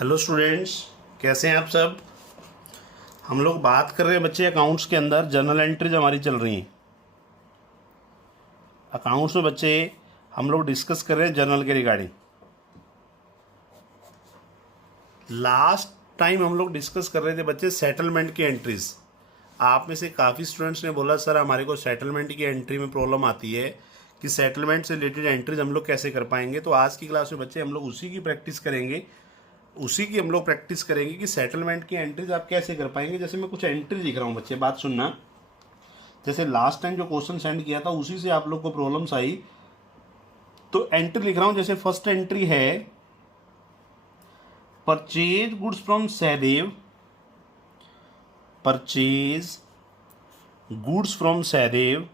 Hello students, कैसे हैं आप सब। हम लोग बात कर रहे हैं बच्चे अकाउंट्स के अंदर जर्नल एंट्रीज हमारी चल रही हैं। अकाउंट्स में बच्चे हम लोग डिस्कस कर रहे हैं जर्नल के रिगार्डिंग। लास्ट टाइम हम लोग डिस्कस कर रहे थे बच्चे सेटलमेंट की एंट्रीज। आप में से काफ़ी स्टूडेंट्स ने बोला सर हमारे को सेटलमेंट की एंट्री में प्रॉब्लम आती है कि सेटलमेंट से रिलेटेड एंट्रीज हम लोग कैसे कर पाएंगे। तो आज की क्लास में बच्चे हम लोग उसी की प्रैक्टिस करेंगे कि सेटलमेंट की एंट्रीज आप कैसे कर पाएंगे। जैसे मैं कुछ एंट्री लिख रहा हूँ बच्चे, बात सुनना। जैसे लास्ट टाइम जो क्वेश्चन सेंड किया था उसी से आप लोग को प्रॉब्लम्स आई, तो एंट्री लिख रहा हूँ। जैसे फर्स्ट एंट्री है purchase goods from Sahdev, purchase goods from Sahdev,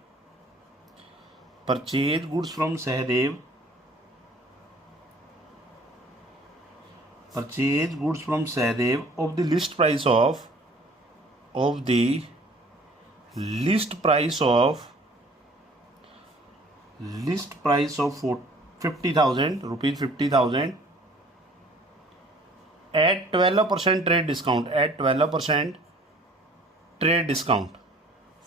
purchase goods from Sahdev, purchase goods from Sahdev of the list price of list price of 50,000 rupees, 50,000 at 12% trade discount।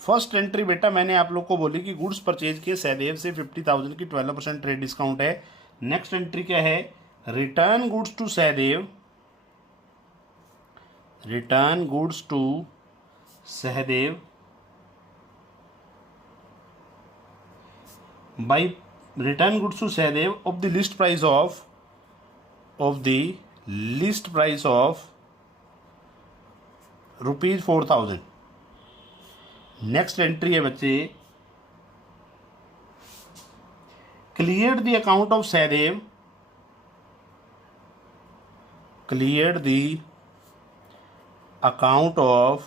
First entry बेटा मैंने आप लोग को बोली कि गुड्स परचेज किए सहदेव से 50,000 की 12% ट्रेड डिस्काउंट है। नेक्स्ट एंट्री क्या है, return goods to Sahdev, return goods to Sahdev by return goods to Sahdev of the list price of rupees 4,000। Next entry है बच्चे, cleared the account of Sahdev, cleared the account of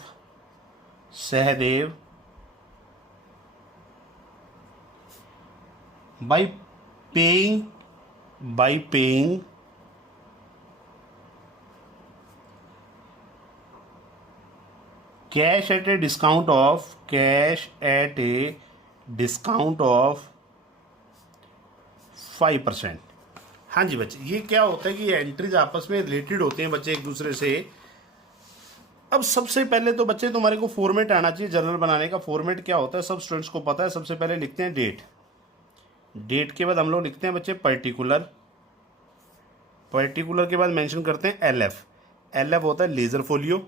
Sahdev by paying cash at a discount of 5%। हाँ जी बच्चे, ये क्या होता है कि ये एंट्रीज आपस में रिलेटेड होते हैं बच्चे एक दूसरे से। अब सबसे पहले तो बच्चे तुम्हारे को फॉर्मेट आना चाहिए जर्नल बनाने का। फॉर्मेट क्या होता है सब स्टूडेंट्स को पता है। सबसे पहले लिखते हैं डेट, डेट के बाद हम लोग लिखते हैं बच्चे पर्टिकुलर, पर्टिकुलर के बाद मेंशन करते हैं एलएफ, एलएफ होता है ledger folio.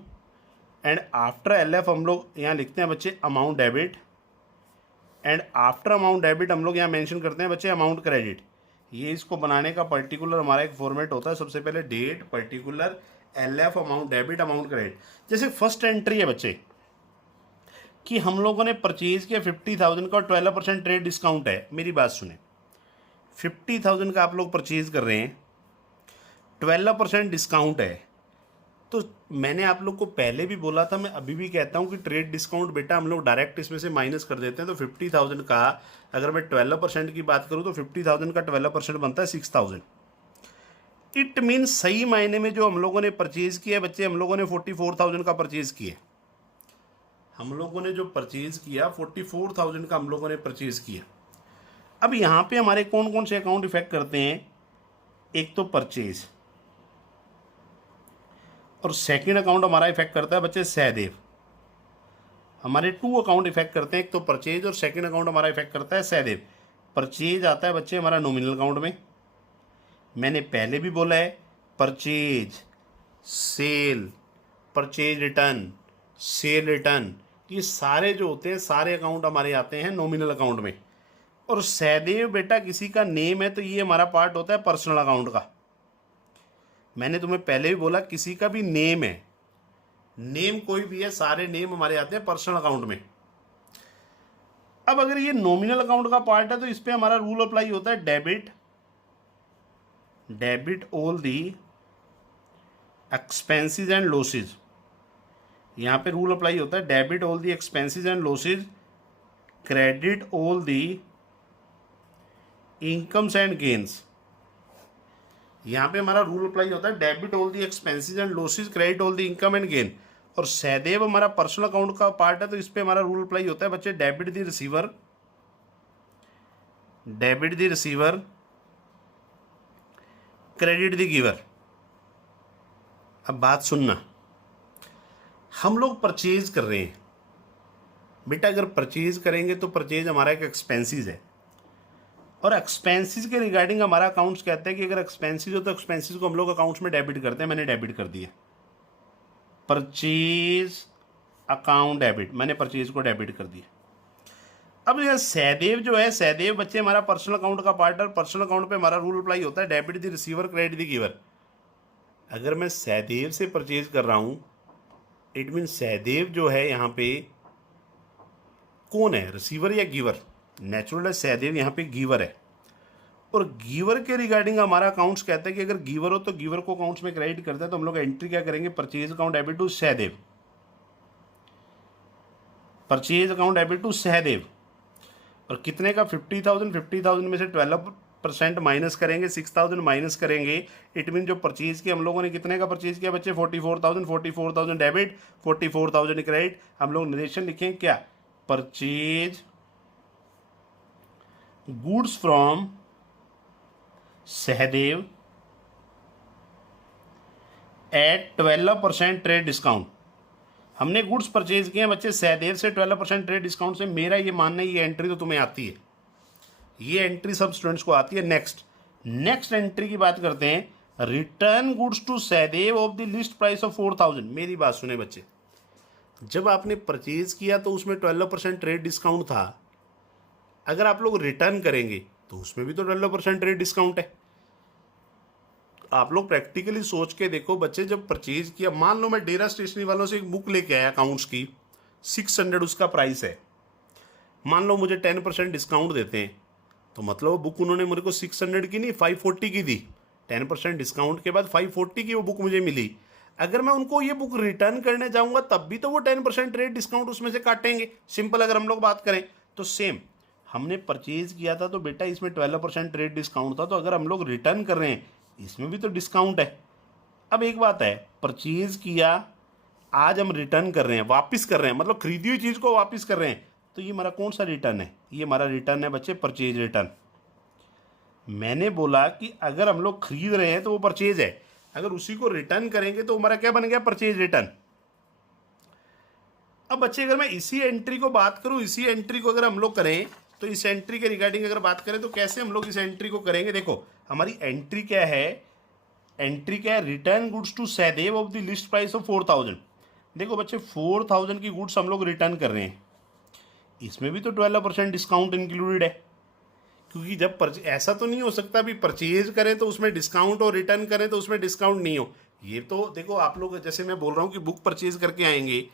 And after LF हम लोग यहाँ लिखते हैं बच्चे amount debit, and after amount debit हम लोग यहाँ मेंशन करते हैं बच्चे अमाउंट क्रेडिट। ये इसको बनाने का पर्टिकुलर हमारा एक फॉर्मेट होता है। सबसे पहले date, particular, LF, amount debit, amount credit. जैसे फर्स्ट एंट्री है बच्चे कि हम लोगों ने परचेज किया 50,000 का और 12% ट्रेड डिस्काउंट है। मेरी बात सुने, 50,000 का आप लोग परचेज कर रहे हैं, 12% डिस्काउंट है। तो मैंने आप लोग को पहले भी बोला था, मैं अभी भी कहता हूं कि ट्रेड डिस्काउंट बेटा हम लोग डायरेक्ट इसमें से माइनस कर देते हैं। तो 50,000 का अगर मैं 12% की बात करूं तो 50,000 का 12% बनता है 6,000। इट मीन सही मायने में जो हम लोगों ने परचेज किया बच्चे, हम लोगों ने 44,000 का परचेज किया। हम लोगों ने जो परचेज किया 44,000 का हम लोगों ने परचेज किया। अब यहाँ पे हमारे कौन कौन से अकाउंट इफेक्ट करते हैं, एक तो परचेज, और सेकंड अकाउंट हमारा इफेक्ट करता है बच्चे सहदेव। हमारे टू अकाउंट इफेक्ट करते हैं, एक तो परचेज और सेकंड अकाउंट हमारा इफेक्ट करता है सहदेव। परचेज आता है बच्चे हमारा नॉमिनल अकाउंट में। मैंने पहले भी बोला है purchase, sale, purchase return, sale return, ये सारे जो होते हैं सारे अकाउंट हमारे आते हैं नॉमिनल अकाउंट में। और सहदेव बेटा किसी का नेम है तो ये हमारा पार्ट होता है पर्सनल अकाउंट का। मैंने तुम्हें पहले भी बोला किसी का भी नेम है, नेम कोई भी है, सारे नेम हमारे आते हैं पर्सनल अकाउंट में। अब अगर ये नॉमिनल अकाउंट का पार्ट है तो इस पर हमारा रूल अप्लाई होता है debit, debit all the expenses and losses. यहाँ पे रूल अप्लाई होता है debit all the expenses and losses, credit all the incomes and gains. यहाँ पे हमारा रूल अप्लाई होता है debit all the expenses and losses, credit all the income and gain. और सहदेव हमारा पर्सनल अकाउंट का पार्ट है तो इस पे हमारा रूल अप्लाई होता है बच्चे डेबिट दी रिसीवर, डेबिट दी रिसीवर, क्रेडिट दी गिवर। अब बात सुनना, हम लोग परचेज कर रहे हैं बेटा, अगर परचेज करेंगे तो परचेज हमारा एक एक्सपेंसिस है, और एक्सपेंसिस के रिगार्डिंग हमारा अकाउंट्स कहते हैं कि अगर एक्सपेंसिस हो तो एक्सपेंसिस को हम लोग अकाउंट्स में डेबिट करते हैं। मैंने डेबिट कर दिया, परचेज अकाउंट डेबिट, मैंने परचेज को डेबिट कर दिया। अब यह सहदेव जो है, सहदेव बच्चे हमारा पर्सनल अकाउंट का पार्ट है, पर्सनल अकाउंट पे हमारा रूल अप्लाई होता है, debit the receiver credit the giver. अगर मैं सहदेव से परचेज कर रहा हूँ, इट मीन सहदेव जो है यहाँ पे कौन है, रिसीवर या गिवर? नेचुरल है, सहदेव यहाँ पे गिवर है, और गिवर के रिगार्डिंग हमारा अकाउंट्स कहता है कि अगर गिवर हो तो गिवर को अकाउंट्स में क्रेडिट करता है, तो हम लोग एंट्री क्या करेंगे, purchase account debit to Sahdev, purchase account debit to Sahdev. और कितने का, 50,000, 50,000 में से 12% माइनस करेंगे, 6,000 माइनस करेंगे, इट मीन जो परचेज किया हम लोगों ने, कितने का परचेज किया बच्चे, 44,000, 44,000 डेबिट, 44,000 क्रेडिट। हम लोग नरेशन लिखेंगे क्या, purchase goods from Sahdev at 12% trade discount. हमने गुड्स परचेज किए हैं बच्चे सहदेव से 12% ट्रेड डिस्काउंट से। मेरा ये मानना है, ये एंट्री तो तुम्हें आती है, ये एंट्री सब स्टूडेंट्स को आती है। नेक्स्ट एंट्री की बात करते हैं, return goods to Sahdev of the list price of 4,000। मेरी बात सुने बच्चे, जब आपने परचेज किया तो उसमें 12% ट्रेड डिस्काउंट था, अगर आप लोग रिटर्न करेंगे तो उसमें भी तो 12% ट्रेड डिस्काउंट है। आप लोग प्रैक्टिकली सोच के देखो बच्चे, जब परचेज किया, मान लो मैं डेरा स्टेशनरी वालों से एक बुक लेके आया अकाउंट्स की, 600 उसका प्राइस है, मान लो मुझे 10% डिस्काउंट देते हैं, तो मतलब बुक उन्होंने मेरे को 600 की नहीं 540 की दी, 10% डिस्काउंट के बाद 540 की वो बुक मुझे मिली। अगर मैं उनको ये बुक रिटर्न करने जाऊंगा तब भी तो वो 10% रेट डिस्काउंट उसमें से काटेंगे। सिंपल अगर हम लोग बात करें तो सेम, हमने परचेज किया था तो बेटा इसमें 12% रेट डिस्काउंट था, तो अगर हम लोग रिटर्न कर रहे हैं इसमें भी तो डिस्काउंट है। अब एक बात है, परचेज किया, आज हम रिटर्न कर रहे हैं, वापस कर रहे हैं, मतलब खरीदी हुई चीज़ को वापस कर रहे हैं, तो ये हमारा कौन सा रिटर्न है, ये हमारा रिटर्न है बच्चे परचेज रिटर्न। मैंने बोला कि अगर हम लोग खरीद रहे हैं तो वो परचेज है, अगर उसी को रिटर्न करेंगे तो हमारा क्या बन गया, परचेज रिटर्न। अब बच्चे अगर मैं इसी एंट्री को बात करूं, इसी एंट्री को अगर हम लोग करें तो इस एंट्री के रिगार्डिंग अगर बात करें तो कैसे हम लोग इस एंट्री को करेंगे। देखो हमारी एंट्री क्या है, एंट्री क्या है, return goods to Sahdev of the list price of 4,000। देखो बच्चे 4,000 की गुड्स हम लोग रिटर्न कर रहे हैं, इसमें भी तो 12% डिस्काउंट इंक्लूडेड है, क्योंकि जब ऐसा तो नहीं हो सकता भी परचेज करें तो उसमें डिस्काउंट और रिटर्न करें तो उसमें डिस्काउंट नहीं हो। ये तो देखो आप लोग, जैसे मैं बोल रहा हूँ कि बुक परचेज करके आएंगे,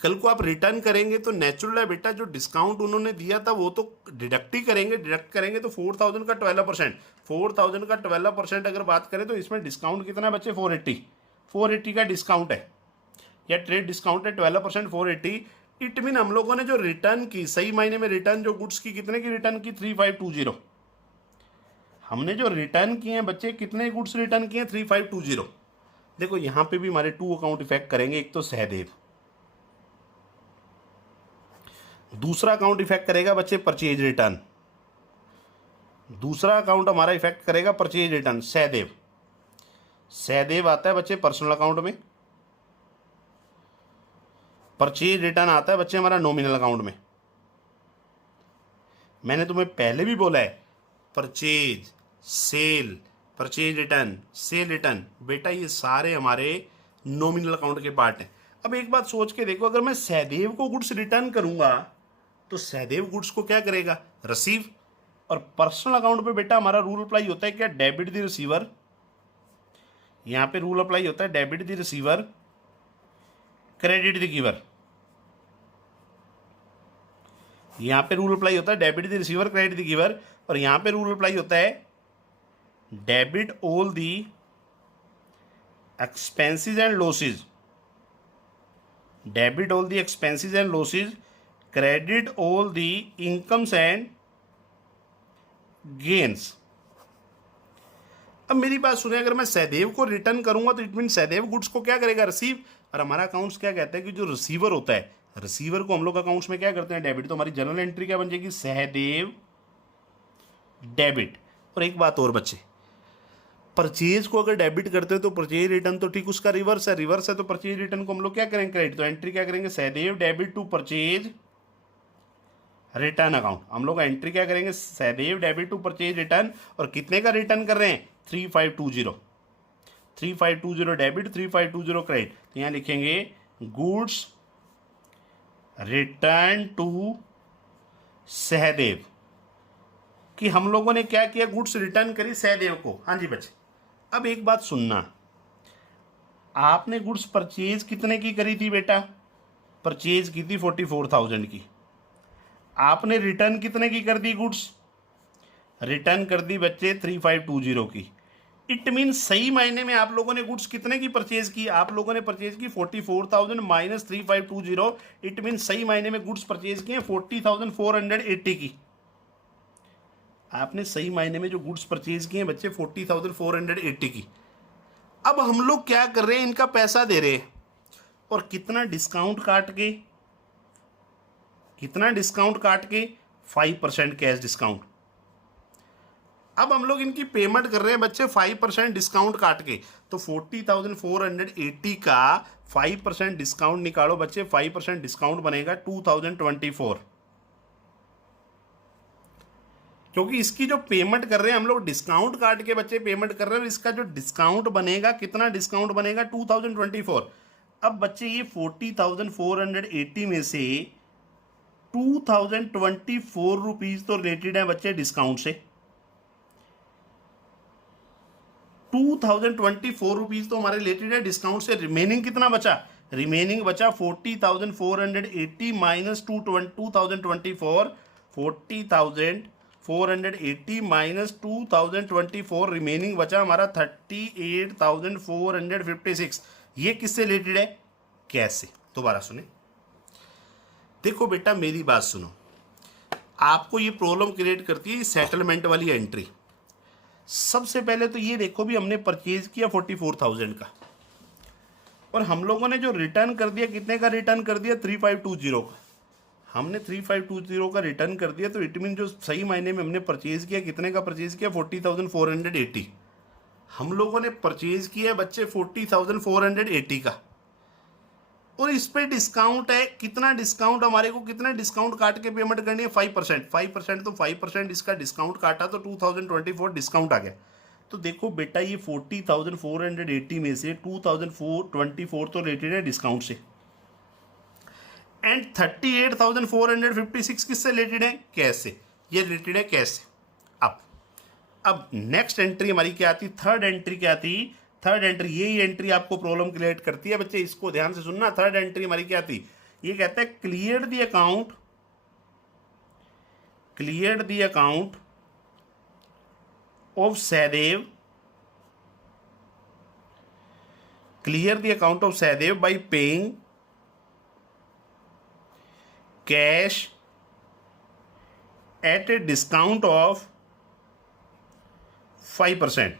कल को आप रिटर्न करेंगे तो नेचुरल है बेटा, जो डिस्काउंट उन्होंने दिया था वो तो डिडक्ट ही करेंगे, डिडक्ट करेंगे तो 4,000 का 12%, 4,000 का 12% अगर बात करें तो इसमें डिस्काउंट कितना है बच्चे, 480 का डिस्काउंट है, या ट्रेड डिस्काउंट है 12%, 480। इट मीन हम लोगों ने जो रिटर्न की, सही मायने में रिटर्न जो गुड्स की, कितने की रिटर्न की, 3520। हमने जो रिटर्न किए हैं बच्चे, कितने गुड्स रिटर्न किए हैं, 3520। देखो यहाँ पे भी हमारे 2 अकाउंट इफेक्ट करेंगे, एक तो सहदेव, दूसरा अकाउंट इफेक्ट करेगा बच्चे परचेज रिटर्न, दूसरा अकाउंट हमारा इफेक्ट करेगा परचेज रिटर्न सहदेव। सहदेव आता है बच्चे पर्सनल अकाउंट में, परचेज रिटर्न आता है बच्चे हमारा नॉमिनल अकाउंट में। मैंने तुम्हें पहले भी बोला है, purchase, sale, purchase return, sale return, बेटा ये सारे हमारे नॉमिनल अकाउंट के पार्ट हैं। अब एक बात सोच के देखो, अगर मैं सहदेव को गुड्स रिटर्न करूंगा तो सहदेव गुड्स को क्या करेगा, रिसीव, और पर्सनल अकाउंट पे बेटा हमारा रूल अप्लाई होता है क्या, डेबिट द रिसीवर। यहां पे रूल अप्लाई होता है debit the receiver, credit the giver. यहां पे रूल अप्लाई होता है debit the receiver, credit the giver, और यहां पे रूल अप्लाई होता है debit all the expenses and losses, debit all the expenses and losses, credit all the incomes and gains. अब मेरी बात सुने, अगर मैं सहदेव को रिटर्न करूंगा तो इट मीन सहदेव गुड्स को क्या करेगा, रिसीव, और हमारा अकाउंट्स क्या कहता है कि जो रिसीवर होता है, रिसीवर को हम लोग अकाउंट्स में क्या करते हैं, डेबिट। तो हमारी जनरल एंट्री क्या बन जाएगी, सहदेव डेबिट। और एक बात और बच्चे, परचेज को अगर डेबिट करते हैं तो परचेज रिटर्न तो ठीक उसका रिवर्स है तो परचेज रिटर्न को हम लोग क्या करेंगे क्रेडिट, तो एंट्री क्या करेंगे Sahdev debit to purchase return account. हम लोग एंट्री क्या करेंगे Sahdev debit to purchase return, और कितने का रिटर्न कर रहे हैं 3520 डेबिट 3520 क्रेडिट। तो यहाँ लिखेंगे गुड्स रिटर्न टू सहदेव कि हम लोगों ने क्या किया, गुड्स रिटर्न करी सहदेव को। हाँ जी बच्चे, अब एक बात सुनना, आपने गुड्स परचेज कितने की करी थी बेटा, परचेज की थी 44,000 की। आपने रिटर्न कितने की कर दी, गुड्स रिटर्न कर दी बच्चे 3520 की। इट मीन सही मायने में आप लोगों ने गुड्स कितने की परचेज की, आप लोगों ने परचेज की 44,000 माइनस 3520। इट मीन सही मायने में गुड्स परचेज किए 40,480 की। आपने सही मायने में जो गुड्स परचेज किए बच्चे 40,480 की। अब हम लोग क्या कर रहे हैं, इनका पैसा दे रहे हैं और कितना डिस्काउंट काट के, 5% कैश डिस्काउंट। अब हम लोग इनकी पेमेंट कर रहे हैं बच्चे 5% डिस्काउंट काट के, तो 40,480 का 5% डिस्काउंट निकालो बच्चे, 5% डिस्काउंट बनेगा 2024। क्योंकि इसकी जो पेमेंट कर रहे हैं हम लोग डिस्काउंट काट के बच्चे पेमेंट कर रहे हैं, इसका जो डिस्काउंट बनेगा, कितना डिस्काउंट बनेगा 2024। अब बच्चे ये 40,480 में से 2024 रुपीज तो रिलेटेड है बच्चे डिस्काउंट से, 2024 रुपीज तो हमारे रिलेटेड है डिस्काउंट से। रिमेनिंग कितना बचा, रिमेनिंग बचा 40,480 माइनस 2024, 40,480 माइनस 2024, रिमेनिंग बचा हमारा 38,456। ये किससे रिलेटेड है, कैश से। दोबारा सुने, देखो बेटा मेरी बात सुनो, आपको ये प्रॉब्लम क्रिएट करती है सेटलमेंट वाली एंट्री। सबसे पहले तो ये देखो भी हमने परचेज किया 44,000 का, और हम लोगों ने जो रिटर्न कर दिया, कितने का रिटर्न कर दिया 3520 का। हमने 3520 का रिटर्न कर दिया, तो इट मीन जो सही मायने में हमने परचेज किया, कितने का परचेज किया 40,480। हम लोगों ने परचेज किया बच्चे 40,480 का, और इस पे डिस्काउंट है, कितना डिस्काउंट हमारे को, कितना डिस्काउंट काट के पेमेंट करनी है 5%, तो 5% इसका डिस्काउंट काटा तो 2024 डिस्काउंट आ गया। तो देखो बेटा ये 40,480 में से 2024 तो रेटेड है डिस्काउंट से, एंड 38,456 किससे रिलेटेड है, कैश से। ये रिलेटेड है कैश से। अब नेक्स्ट एंट्री हमारी क्या आती, थर्ड एंट्री क्या आती, थर्ड एंट्री, यही एंट्री आपको प्रॉब्लम क्रिएट करती है बच्चे, इसको ध्यान से सुनना। थर्ड एंट्री हमारी क्या आती, ये कहता है clear the account, of Sahdev, clear the account of Sahdev by paying cash at a discount of 5%।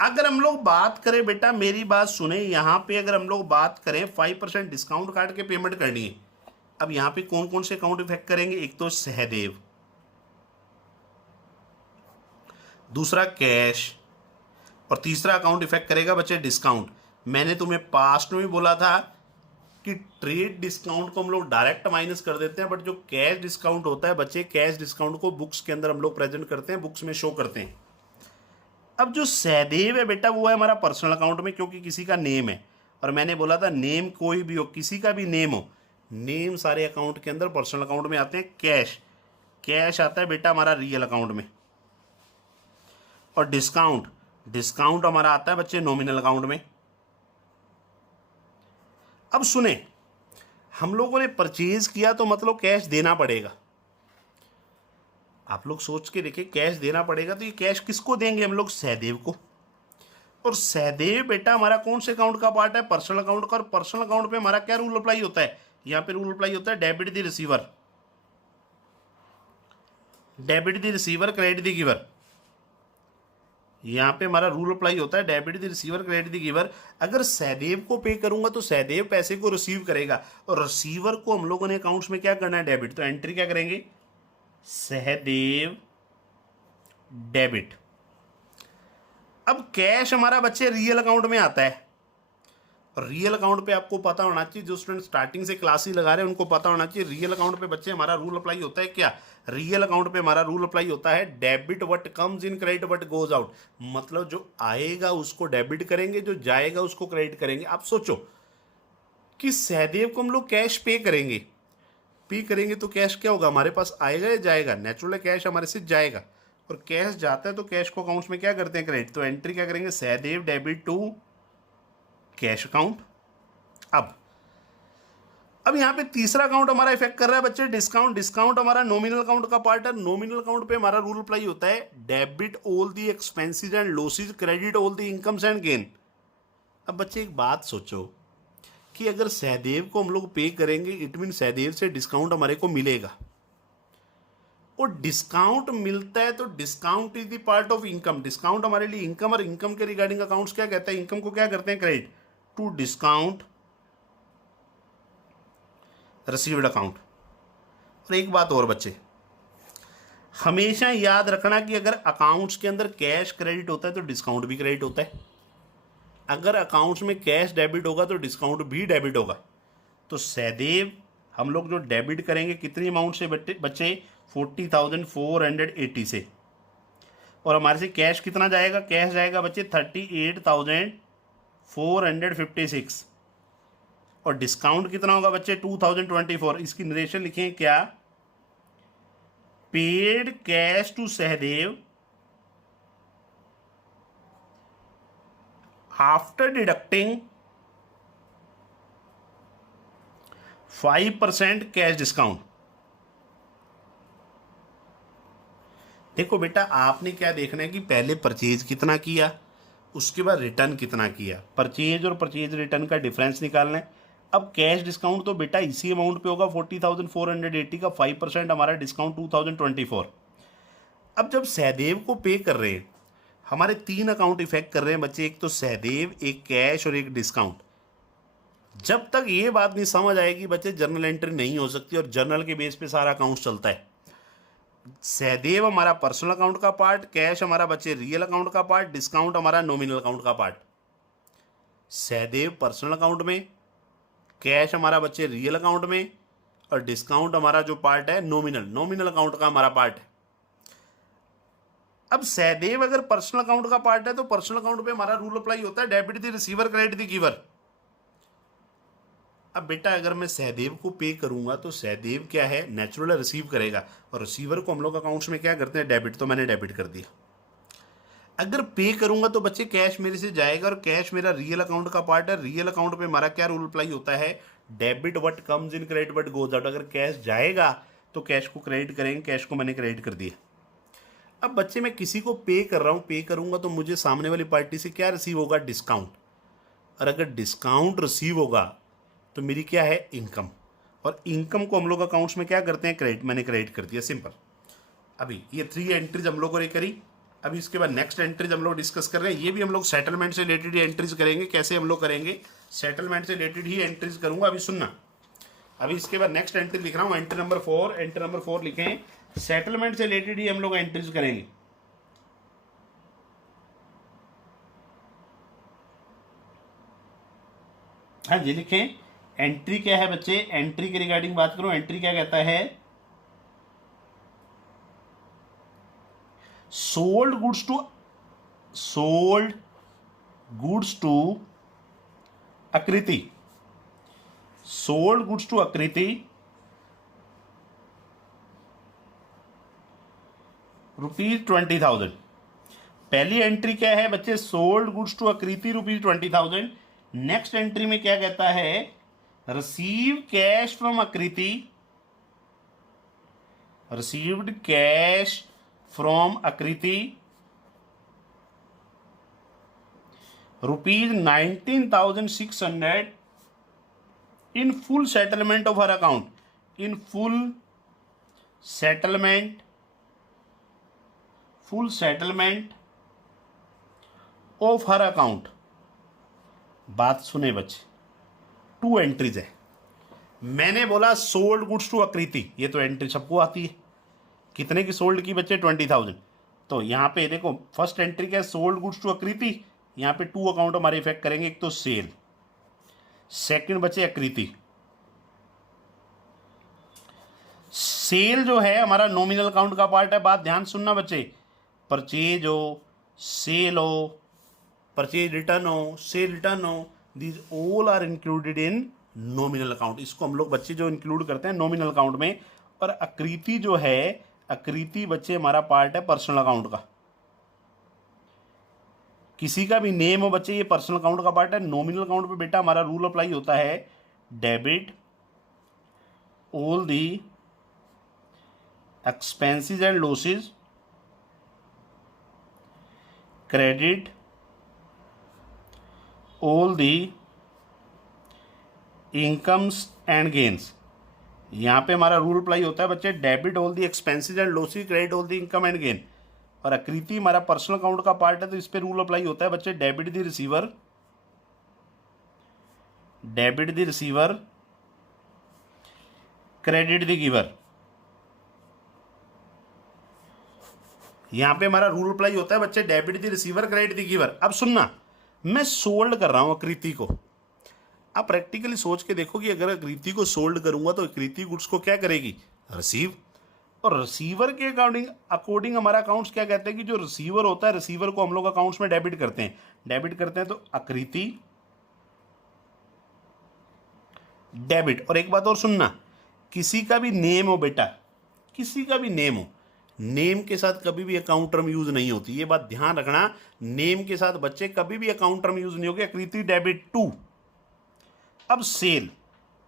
अगर हम लोग बात करें बेटा, मेरी बात सुने, यहां पे अगर हम लोग बात करें 5% डिस्काउंट काट के पेमेंट करनी है। अब यहां पे कौन कौन से अकाउंट इफेक्ट करेंगे, एक तो सहदेव, दूसरा कैश, और तीसरा अकाउंट इफेक्ट करेगा बच्चे डिस्काउंट। मैंने तुम्हें पास्ट में भी बोला था कि ट्रेड डिस्काउंट को हम लोग डायरेक्ट माइनस कर देते हैं, बट जो कैश डिस्काउंट होता है बच्चे, कैश डिस्काउंट को बुक्स के अंदर हम लोग प्रेजेंट करते हैं, बुक्स में शो करते हैं। अब जो सहदेव है बेटा वो है हमारा पर्सनल अकाउंट में, क्योंकि किसी का नेम है, और मैंने बोला था नेम कोई भी हो, किसी का भी नेम हो, नेम सारे अकाउंट के अंदर पर्सनल अकाउंट में आते हैं। कैश आता है बेटा हमारा रियल अकाउंट में, और डिस्काउंट हमारा आता है बच्चे नॉमिनल अकाउंट में। अब सुने, हम लोगों ने परचेज किया तो मतलब कैश देना पड़ेगा। आप लोग सोच के देखिए, कैश देना पड़ेगा, तो ये कैश किसको देंगे हम लोग, सहदेव को। और सहदेव बेटा हमारा कौन से अकाउंट का पार्ट है, पर्सनल अकाउंट का। और पर्सनल अकाउंट पे हमारा क्या रूल अप्लाई होता है, यहाँ पे रूल अप्लाई होता है debit the receiver, credit the giver. यहाँ पे हमारा रूल अप्लाई होता है debit the receiver, credit the giver. अगर सहदेव को पे करूंगा तो सहदेव पैसे को रिसीव करेगा, और रिसीवर को हम लोगों ने अकाउंट्स में क्या करना है, डेबिट। तो एंट्री क्या करेंगे, सहदेव डेबिट, अब कैश हमारा बच्चे रियल अकाउंट में आता है, रियल अकाउंट पे आपको पता होना चाहिए, जो स्टूडेंट स्टार्टिंग से क्लास ही लगा रहे हैं उनको पता होना चाहिए रियल अकाउंट पे बच्चे हमारा रूल अप्लाई होता है क्या। रियल अकाउंट पे हमारा रूल अप्लाई होता है debit what comes in, credit what goes out. मतलब जो आएगा उसको डेबिट करेंगे, जो जाएगा उसको क्रेडिट करेंगे। आप सोचो कि सहदेव को हम लोग कैश पे करेंगे तो कैश क्या होगा, हमारे पास आएगा या जाएगा। नेचुरल कैश हमारे से जाएगा, और कैश जाता है तो कैश को अकाउंट्स में क्या करते हैं, क्रेडिट। तो एंट्री क्या करेंगे, Sahdev debit to cash account. अब यहाँ पे तीसरा अकाउंट हमारा इफेक्ट कर रहा है बच्चे डिस्काउंट। डिस्काउंट हमारा नॉमिनल अकाउंट का पार्ट है। नॉमिनल अकाउंट पे हमारा रूल अप्लाई होता है debit all the expenses and losses, credit all the incomes and gain. अब बच्चे एक बात सोचो कि अगर सहदेव को हम लोग पे करेंगे, इट मीन सहदेव से डिस्काउंट हमारे को मिलेगा, और डिस्काउंट मिलता है तो discount is the part of income. Discount हमारे लिए इनकम, और इनकम के रिगार्डिंग अकाउंट्स क्या कहते हैं, इनकम को क्या करते हैं, credit to discount received account. और एक बात और बच्चे, हमेशा याद रखना कि अगर अकाउंट्स के अंदर कैश क्रेडिट होता है तो डिस्काउंट भी क्रेडिट होता है। अगर अकाउंट्स में कैश डेबिट होगा तो डिस्काउंट भी डेबिट होगा। तो सहदेव हम लोग जो डेबिट करेंगे कितनी अमाउंट से बच्चे 40,480 से, और हमारे से कैश कितना जाएगा, कैश जाएगा बच्चे 38,456, और डिस्काउंट कितना होगा बच्चे 2024। इसकी नरेशन लिखें क्या, paid cash to Sahdev after deducting 5% cash discount. देखो बेटा, आपने क्या देखना है कि पहले परचेज कितना किया, उसके बाद रिटर्न कितना किया। परचेज और परचेज रिटर्न का डिफरेंस निकालना है। अब कैश डिस्काउंट तो बेटा इसी अमाउंट पे होगा 40,480 का 5% हमारा डिस्काउंट 2024। अब जब सहदेव को पे कर रहे हैं, हमारे 3 अकाउंट इफेक्ट कर रहे हैं बच्चे, एक तो सहदेव, एक कैश और एक डिस्काउंट। जब तक ये बात नहीं समझ आएगी बच्चे, जर्नल एंट्री नहीं हो सकती, और जर्नल के बेस पे सारा अकाउंट चलता है। सहदेव हमारा पर्सनल अकाउंट का पार्ट, कैश हमारा बच्चे रियल अकाउंट का पार्ट, डिस्काउंट हमारा नॉमिनल अकाउंट का पार्ट। सहदेव पर्सनल अकाउंट में, कैश हमारा बच्चे रियल अकाउंट में, और डिस्काउंट हमारा जो पार्ट है नॉमिनल अकाउंट का हमारा पार्ट है। अब सहदेव अगर पर्सनल अकाउंट का पार्ट है तो पर्सनल अकाउंट पे हमारा रूल अप्लाई होता है debit the receiver credit the giver. अब बेटा अगर मैं सहदेव को पे करूंगा तो सहदेव क्या है, नेचुरल रिसीव करेगा, और रिसीवर को हम लोग अकाउंट्स में क्या करते हैं, डेबिट। तो मैंने डेबिट कर दिया। अगर पे करूंगा तो बच्चे कैश मेरे से जाएगा, और कैश मेरा रियल अकाउंट का पार्ट है। रियल अकाउंट पे हमारा क्या रूल अप्लाई होता है, debit what comes in, credit what goes out. अगर कैश जाएगा तो कैश को क्रेडिट करेंगे, कैश को मैंने क्रेडिट कर दिया। अब बच्चे मैं किसी को पे कर रहा हूँ, पे करूंगा तो मुझे सामने वाली पार्टी से क्या रिसीव होगा, डिस्काउंट। और अगर डिस्काउंट रिसीव होगा तो मेरी क्या है, इनकम। और इनकम को हम लोग अकाउंट्स में क्या करते हैं, क्रेडिट। मैंने क्रेडिट कर दिया, सिंपल। अभी ये 3 एंट्रीज हम लोगों ने करी। अभी इसके बाद नेक्स्ट एंट्रीज हम लोग डिस्कस कर रहे हैं। ये भी हम लोग सेटलमेंट से रिलेटेड ही एंट्रीज करेंगे। कैसे हम लोग करेंगे, सेटलमेंट से रिलेटेड ही एंट्रीज करूंगा। अभी सुनना, अभी इसके बाद नेक्स्ट एंट्री लिख रहा हूँ, एंट्री नंबर 4। एंट्री नंबर 4 लिखें, सेटलमेंट से रिलेटेड ही हम लोग एंट्रीज करेंगे। हाँ जी, लिखें एंट्री क्या है बच्चे, एंट्री के रिगार्डिंग बात करूं। एंट्री क्या कहता है, सोल्ड गुड्स टू आकृति, सोल्ड गुड्स टू आकृति ₹20,000। पहली एंट्री क्या है बच्चे, सोल्ड गुड्स टू आकृति ₹20,000। नेक्स्ट एंट्री में क्या कहता है, रिसीव कैश फ्रॉम आकृति, रिसीव्ड कैश फ्रॉम आकृति ₹19,600 in full settlement of her account, in full settlement of her account। बात सुने बच्चे, 2 एंट्रीज है। मैंने बोला सोल्ड गुड्स टू आकृति, ये तो एंट्री सबको आती है। कितने की सोल्ड की बच्चे, 20,000। तो यहाँ पे देखो फर्स्ट एंट्री क्या है, सोल्ड गुड्स टू आकृति, यहाँ पे 2 अकाउंट हमारे इफेक्ट करेंगे, एक तो सेल, सेकंड बचे आकृति। सेल जो है हमारा नॉमिनल अकाउंट का पार्ट है, बात ध्यान सुनना बच्चे, परचेज हो, सेल हो, परचेज रिटर्न हो, सेल रिटर्न हो, these all are included in nominal account. इसको हम लोग बच्चे जो इंक्लूड करते हैं नॉमिनल अकाउंट में। और आकृति जो है, आकृति बच्चे हमारा पार्ट है पर्सनल अकाउंट का। किसी का भी नेम हो बच्चे, ये पर्सनल अकाउंट का पार्ट है। नॉमिनल अकाउंट पे बेटा हमारा रूल अप्लाई होता है, debit all the expenses and losses, credit all the incomes and gains. यहाँ पे हमारा रूल अप्लाई होता है बच्चे, debit all the expenses and losses, credit all the income and gain. और आकृति हमारा पर्सनल अकाउंट का पार्ट है, तो इस पे रूल अप्लाई होता है बच्चे, debit the receiver, debit the receiver, credit the giver. यहां पे हमारा रूल अप्लाई होता है बच्चे, debit the receiver, credit the giver. अब सुनना, मैं सोल्ड कर रहा हूं आकृति को। आप प्रैक्टिकली सोच के देखो कि अगर आकृति को सोल्ड करूंगा तो आकृति गुड्स को क्या करेगी, रिसीव। और रिसीवर के अकॉर्डिंग हमारा अकाउंट्स क्या कहते हैं कि जो रिसीवर होता है, रिसीवर को हम लोग अकाउंट्स में डेबिट करते हैं, डेबिट करते हैं, तो आकृति डेबिट। और एक बात और सुनना, किसी का भी नेम हो बेटा, किसी का भी नेम हो, नेम के साथ कभी भी अकाउंट टर्म यूज नहीं होती, ये बात ध्यान रखना। नेम के साथ बच्चे कभी भी अकाउंट टर्म यूज नहीं होगी। आकृति डेबिट टू। अब सेल,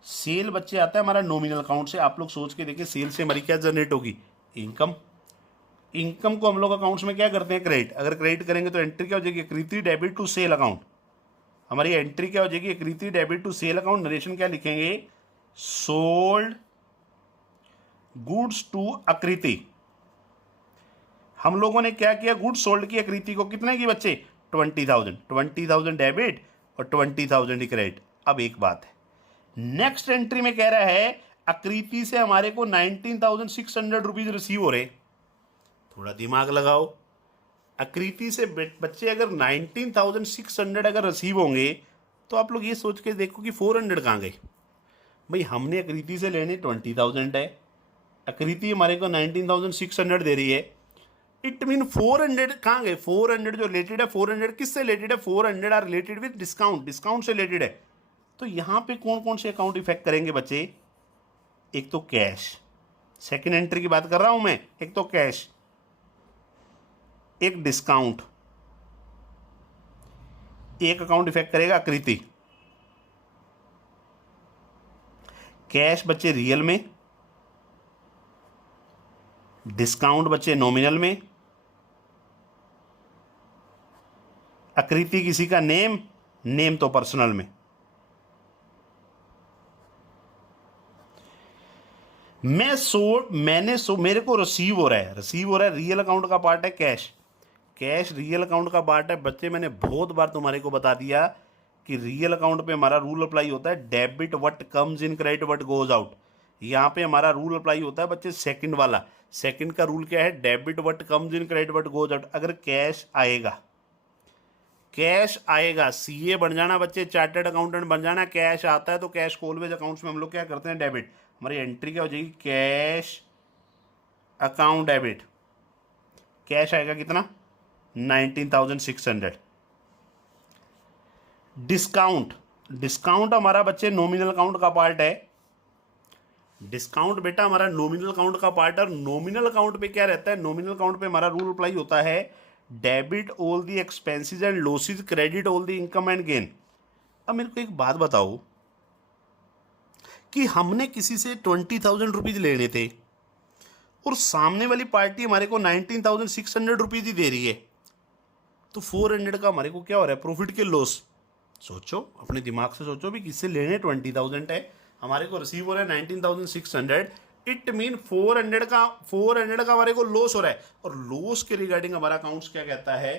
सेल बच्चे आता है हमारा नॉमिनल अकाउंट से। आप लोग सोच के देखिए, सेल से हमारी क्या जनरेट होगी, इनकम। इनकम को हम लोग अकाउंट्स में क्या करते हैं, क्रेडिट। अगर क्रेडिट करेंगे तो एंट्री क्या हो जाएगी, Aakriti debit to sale account. हमारी एंट्री क्या हो जाएगी, Aakriti debit to sale account. Narration क्या लिखेंगे, सोल्ड गुड्स टू आकृति। हम लोगों ने क्या किया, गुड्स सोल्ड की आकृति को, कितने की बच्चे, 20,000। 20,000 डेबिट और 20,000 क्रेडिट। अब एक बात है, नेक्स्ट एंट्री में कह रहा है आकृति से हमारे को 19,600 रुपीज रिसीव हो रहे। थोड़ा दिमाग लगाओ, आकृति से बच्चे अगर 19,600 अगर रिसीव होंगे तो आप लोग ये सोच के देखो कि 400 कहाँ गए। भाई हमने आकृति से लेने 20,000 है, आकृति हमारे को 19,600 दे रही है, इट मीन 400 कहाँ गए, 400 जो रिलेटेड है, 400 किससे रिलेटेड है, 400 are related with discount, discount से रिलेटेड है। तो यहां पे कौन कौन से अकाउंट इफेक्ट करेंगे बच्चे, एक तो कैश, सेकंड एंट्री की बात कर रहा हूं मैं, एक तो कैश, एक डिस्काउंट, एक अकाउंट इफेक्ट करेगा आकृति। कैश बच्चे रियल में, डिस्काउंट बच्चे नॉमिनल में, आकृति किसी का नेम, नेम तो पर्सनल में। मेरे को रिसीव हो रहा है, रियल अकाउंट का पार्ट है कैश, कैश रियल अकाउंट का पार्ट है बच्चे। मैंने बहुत बार तुम्हारे को बता दिया कि रियल अकाउंट पे हमारा रूल अप्लाई होता है, debit what comes in, credit what goes out. यहाँ पे हमारा रूल अप्लाई होता है बच्चे सेकंड वाला। सेकंड का रूल क्या है, debit what comes in, credit what goes out. अगर कैश आएगा, कैश आएगा, सीए बन जाना बच्चे, चार्टर्ड अकाउंटेंट बन जाना। कैश आता है तो कैश को ऑलवेज अकाउंट्स में हम लोग क्या करते हैं, डेबिट। हमारी एंट्री क्या हो जाएगी, कैश अकाउंट डेबिट। कैश आएगा कितना, 19,600। डिस्काउंट, डिस्काउंट हमारा बच्चे नॉमिनल अकाउंट का पार्ट है। डिस्काउंट बेटा हमारा नॉमिनल अकाउंट का पार्ट है। और नॉमिनल अकाउंट पे क्या रहता है, नॉमिनल अकाउंट पे हमारा रूल अप्लाई होता है, debit all the expenses and losses, credit all the income and gain. अब मेरे को एक बात बताओ कि हमने किसी से 20,000 रुपीज लेने थे और सामने वाली पार्टी हमारे को 19,600 रुपीज ही दे रही है, तो 400 का हमारे को क्या हो रहा है, प्रॉफिट के लॉस। सोचो, अपने दिमाग से सोचो भी, किससे लेने 20,000 है, हमारे को रिसीव हो रहा है 19,600, इट मीन 400 का हमारे को लॉस हो रहा है। और लॉस के रिगार्डिंग हमारा अकाउंट्स क्या कहता है,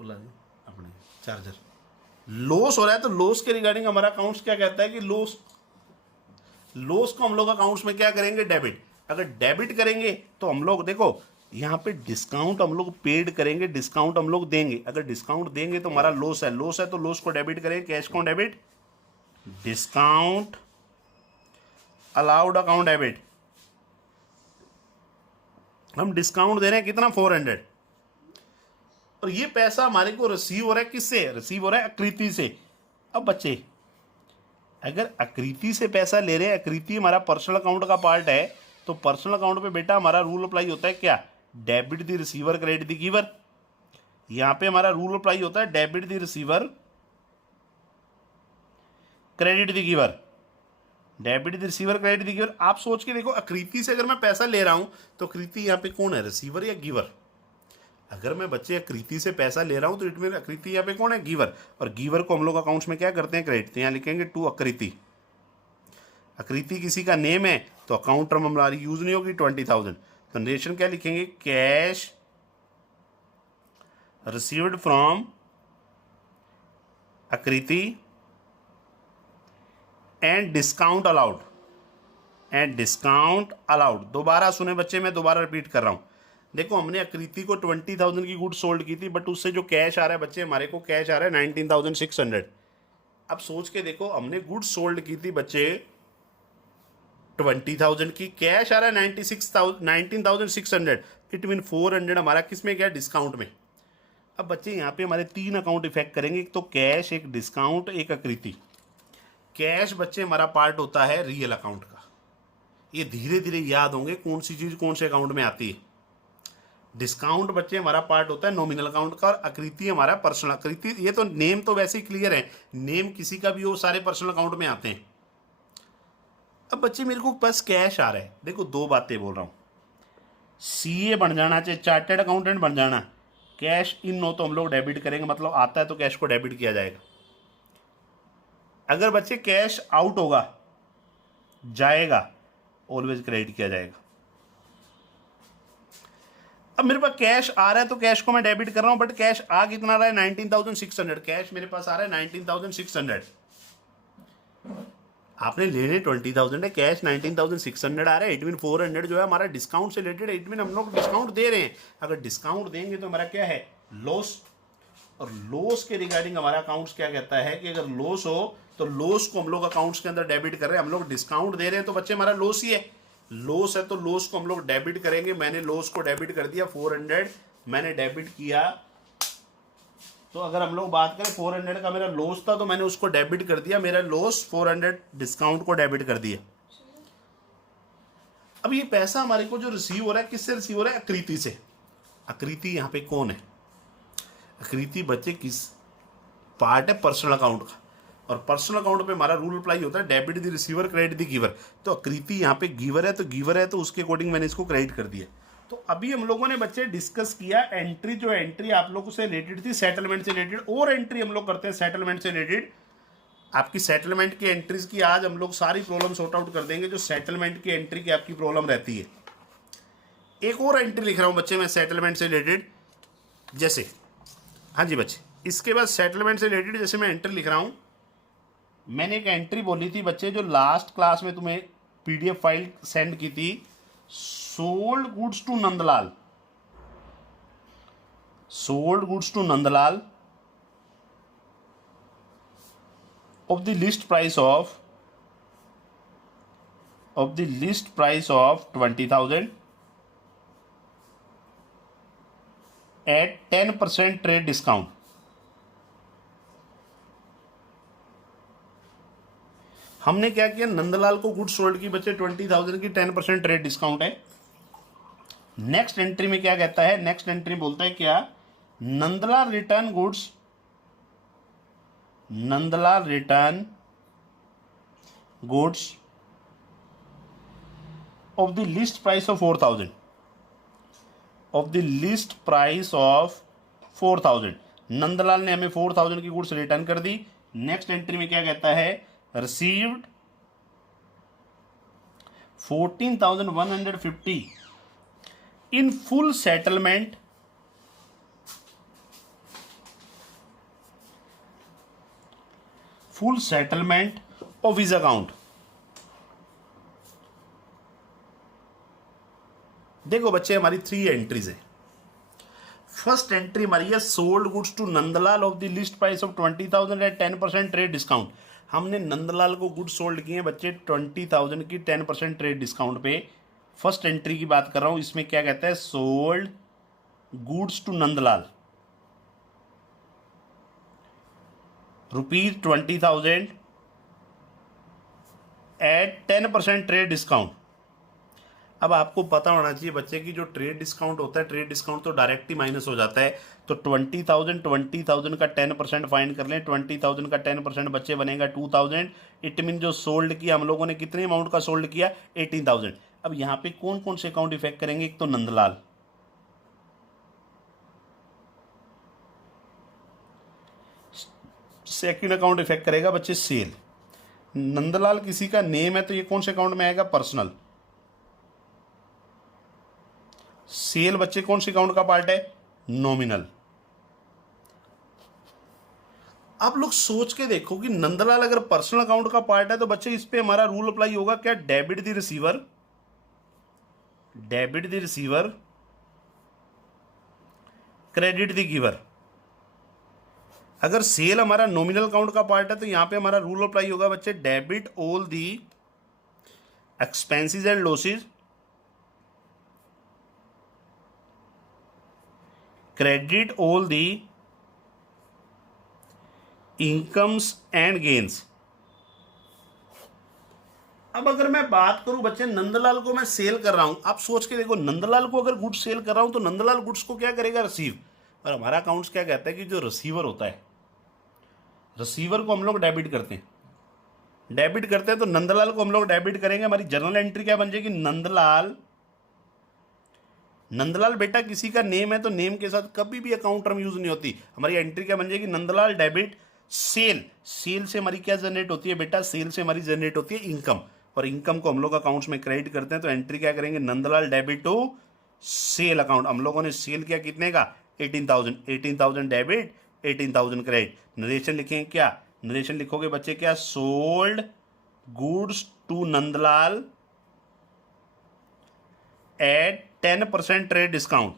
अपने चार्जर, लॉस हो रहा है तो लॉस के रिगार्डिंग हमारा अकाउंट्स क्या कहता है कि लॉस को हम लोग अकाउंट्स में क्या करेंगे, डेबिट। अगर डेबिट करेंगे तो हम लोग देखो यहाँ पे डिस्काउंट हम लोग पेड करेंगे, डिस्काउंट हम लोग देंगे। अगर डिस्काउंट देंगे तो हमारा लॉस है, लॉस है तो लॉस को डेबिट करेंगे, कैश को debit, discount allowed account debit. हम डिस्काउंट दे रहे हैं कितना, 400, और ये पैसा हमारे को रिसीव हो रहा है किससे, रिसीव हो रहा है आकृति से। अब बच्चे अगर आकृति से पैसा ले रहे हैं, आकृति हमारा पर्सनल अकाउंट का पार्ट है, तो पर्सनल अकाउंट पे बेटा हमारा रूल अप्लाई होता है क्या, debit the receiver credit the giver. यहाँ पे हमारा रूल अप्लाई होता है debit the receiver credit the giver, debit the receiver credit the giver. आप सोच के देखो, आकृति से अगर मैं पैसा ले रहा हूं तो आकृति यहाँ पे कौन है, रिसीवर या गिवर। अगर मैं बच्चे आकृति से पैसा ले रहा हूं तो इट मीन आकृति यहाँ पे कौन है, गिवर। और गिवर को हम लोग अकाउंट्स में क्या करते हैं, क्रेडिट। तो यहाँ लिखेंगे टू आकृति। आकृति किसी का नेम है तो अकाउंट टर्म हमारी यूज नहीं होगी, 20,000। तो नरेशन क्या लिखेंगे, कैश रिसीव्ड फ्रॉम आकृति and discount allowed, and discount allowed. दोबारा सुने बच्चे, मैं दोबारा रिपीट कर रहा हूं। देखो हमने आकृति को 20,000 की गुड सोल्ड की थी, बट उससे जो कैश आ रहा है बच्चे, हमारे को कैश आ रहा है 19,600। अब सोच के देखो, हमने गुड सोल्ड की थी बच्चे 20,000 की, कैश आ रहा है 19,600, इट मीन 400 हमारा किस में गया, डिस्काउंट में। अब बच्चे यहाँ पे हमारे 3 अकाउंट इफेक्ट करेंगे, एक तो कैश, एक डिस्काउंट, एक आकृति। कैश बच्चे हमारा पार्ट होता है रियल अकाउंट का। ये धीरे धीरे याद होंगे कौन सी चीज कौन से अकाउंट में आती है। डिस्काउंट बच्चे हमारा पार्ट होता है नॉमिनल अकाउंट का, और आकृति हमारा पर्सनल। आकृति ये तो नेम तो वैसे ही क्लियर है, नेम किसी का भी हो सारे पर्सनल अकाउंट में आते हैं। अब बच्चे मेरे को बस कैश आ रहा है, देखो 2 बातें बोल रहा हूँ, सीए बन जाना चाहे चार्टेड अकाउंटेंट बन जाना, कैश इन हो तो हम लोग डेबिट करेंगे, मतलब आता है तो कैश को डेबिट किया जाएगा। अगर बच्चे कैश आउट होगा, जाएगा, ऑलवेज क्रेडिट किया जाएगा। अब मेरे पास कैश आ रहा है तो कैश को मैं डेबिट कर रहा हूं, बट कैश आ कितना रहा है, 19,600। कैश मेरे पास आ रहा है 19,600। आपने लेने 20,000 है, कैश 19,600 आ रहा है, इट मीन 400 जो है हमारा डिस्काउंट से रिलेटेड है, इट मीन हम लोग डिस्काउंट दे रहे हैं। अगर डिस्काउंट देंगे तो हमारा क्या है, लॉस। और लॉस के रिगार्डिंग हमारा अकाउंट्स क्या कहता है कि अगर लॉस हो तो लॉस को हम लोग अकाउंट्स के अंदर डेबिट कर रहे हैं। हम लोग डिस्काउंट दे रहे हैं तो बच्चे हमारा लॉस ही है, लॉस है तो लॉस को हम लोग डेबिट करेंगे। मैंने लॉस को डेबिट कर दिया, 400 मैंने डेबिट किया। तो अगर हम लोग बात करें 400 का मेरा लॉस था तो मैंने उसको डेबिट कर दिया, मेरा लॉस 400 डिस्काउंट को डेबिट कर दिया। अब ये पैसा हमारे को जो रिसीव हो रहा है, किससे रिसीव हो रहा है, आकृति से। आकृति यहाँ पे कौन है, आकृति बच्चे किस पार्ट है, पर्सनल अकाउंट का। और पर्सनल अकाउंट पे हमारा रूल अप्लाई होता है debit the receiver credit the giver. तो आकृति यहाँ पे गिवर है, तो गिवर है तो उसके अकॉर्डिंग मैंने इसको क्रेडिट कर दिया। तो अभी हम लोगों ने बच्चे डिस्कस किया एंट्री, जो एंट्री आप लोगों से रिलेटेड थी सेटलमेंट से रिलेटेड, और एंट्री हम लोग करते हैं सेटलमेंट से रिलेटेड। आपकी सेटलमेंट की एंट्रीज की आज हम लोग सारी प्रॉब्लम सॉर्ट आउट कर देंगे जो सेटलमेंट की एंट्री की आपकी प्रॉब्लम रहती है। एक और एंट्री लिख रहा हूँ बच्चे मैं सेटलमेंट से रिलेटेड, जैसे, हाँ जी बच्चे, इसके बाद सेटलमेंट से रिलेटेड जैसे मैं एंट्री लिख रहा हूँ, मैंने एक एंट्री बोली थी बच्चे जो लास्ट क्लास में तुम्हें पीडीएफ फाइल सेंड की थी, sold goods to Nandlal, sold goods to Nandlal of the list price of 20,000 at 10% trade discount। हमने क्या किया, नंदलाल को गुड्स सोल्ड की बच्चे 20,000 की 10% ट्रेड डिस्काउंट है। नेक्स्ट एंट्री में क्या कहता है, नेक्स्ट एंट्री बोलता है क्या, Nandlal return goods, Nandlal return goods of the list price of 4,000, of the list price of 4,000। Nandlal ने हमें 4,000 की गुड्स रिटर्न कर दी। नेक्स्ट एंट्री में क्या कहता है, received 14,150 in full settlement of his account. देखो बच्चे हमारी 3 एंट्रीज है। फर्स्ट एंट्री हमारी है sold goods to Nandlal of the list price of 20,000 at 10% trade discount. हमने नंदलाल को गुड्स सोल्ड किए हैं बच्चे 20,000 की 10% ट्रेड डिस्काउंट पे। फर्स्ट एंट्री की बात कर रहा हूं, इसमें क्या कहता है, sold goods to Nandlal ₹20,000 at 10% trade discount. अब आपको पता होना चाहिए बच्चे की जो ट्रेड डिस्काउंट होता है, ट्रेड डिस्काउंट तो डायरेक्ट ही माइनस हो जाता है। तो 20,000 का 10% फाइंड कर लें। 20,000 का 10% बच्चे बनेगा 2,000। इट मीन जो सोल्ड किया हम लोगों ने, कितने अमाउंट का सोल्ड किया, 18,000। अब यहाँ पे कौन कौन से अकाउंट इफेक्ट करेंगे, एक तो नंदलाल, सेकंड अकाउंट इफेक्ट करेगा बच्चे सेल। नंदलाल किसी का नेम है तो ये कौन से अकाउंट में आएगा, पर्सनल। सेल बच्चे कौन सी अकाउंट का पार्ट है, नॉमिनल। आप लोग सोच के देखो कि नंदलाल अगर पर्सनल अकाउंट का पार्ट है तो बच्चे इस पे हमारा रूल अप्लाई होगा क्या, debit the receiver, debit the receiver, credit the giver. अगर सेल हमारा नॉमिनल अकाउंट का पार्ट है तो यहां पे हमारा रूल अप्लाई होगा बच्चे, debit all the expenses and losses, credit all the incomes and gains. अब अगर मैं बात करूं बच्चे, नंदलाल को मैं सेल कर रहा हूं, आप सोच के देखो, नंदलाल को अगर गुड्स सेल कर रहा हूं तो नंदलाल गुड्स को क्या करेगा, रिसीव। और हमारा अकाउंट्स क्या कहता है कि जो रिसीवर होता है, रिसीवर को हम लोग डेबिट करते हैं, डेबिट करते हैं तो नंदलाल को हम लोग डेबिट करेंगे। हमारी जर्नल एंट्री क्या बन जाएगी, नंदलाल। नंदलाल बेटा किसी का नेम है तो नेम के साथ कभी भी अकाउंट टर्म यूज नहीं होती। हमारी एंट्री क्या बन जाएगी, नंदलाल डेबिट सेल। सेल से हमारी क्या जनरेट होती है बेटा, सेल से हमारी जनरेट होती है इनकम, और इनकम को हम लोग अकाउंट्स में क्रेडिट करते हैं। तो एंट्री क्या करेंगे, Nandlal debit to sale account. हम लोगों ने सेल किया कितने का, 18,000, 18,000 डेबिट, 18,000 क्रेडिट। नरेशन लिखेंगे क्या, नरेशन लिखोगे बच्चे क्या, sold goods to Nandlal at 10% trade discount.